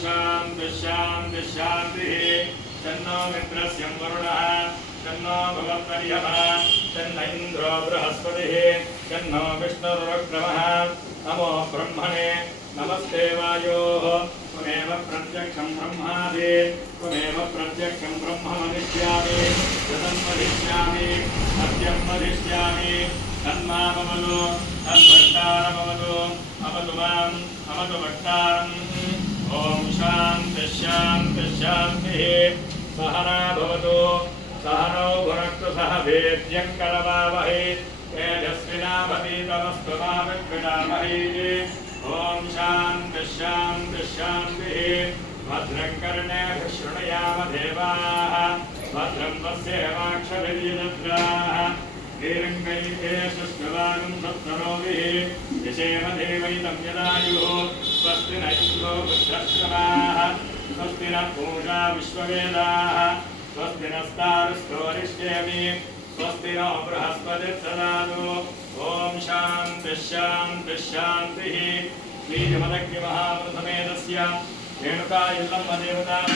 शान्ति शान्ति शान्तिः तन्नो मित्रस्य वरुणः तन्नो भवत्वर्यः तन्न इन्द्रो बृहस्पतिः तन्नो विष्णुरुक्रमः नमो ब्रह्मणे नमस्ते वायोः त्वमेव प्रत्यक्षं ब्रह्मादि त्वमेव प्रत्यक्षं ब्रह्म वदिष्यामि जगं वदिष्यामि सत्यं वदिष्यामि तन्मामवतु तद्भक्तारमवतु अवतु माम् अवतु भक्तारम् ॐ शान्ति शान्ति शान्तिः सहना भवतु सहनौ भुनक्तु सह वीर्यं करवावहै तेजस्विनावतीतमस्तु मा विद्विषावहै ॐ शान्ति शान्ति शान्तिः भद्रं कर्णेभिः शृणुयाम देवाः भद्रं पश्येमाक्षभिर्यजत्राः ीरङ्गैशुष्कवागं सप्तरोभिः यशेम देवैतं यदायुः स्वस्ति न इन्द्रो वृद्धश्रवाः स्वस्ति न पूषा विश्ववेदाः स्वस्ति नस्तारुस्तोरिष्येमि स्वस्ति नो बृहस्पतिर्ददातु ॐ शान्तिः शान्तिः शान्तिः श्रीमदग्निमहाप्रथमेदस्य रेणुका यल्लम्म देवता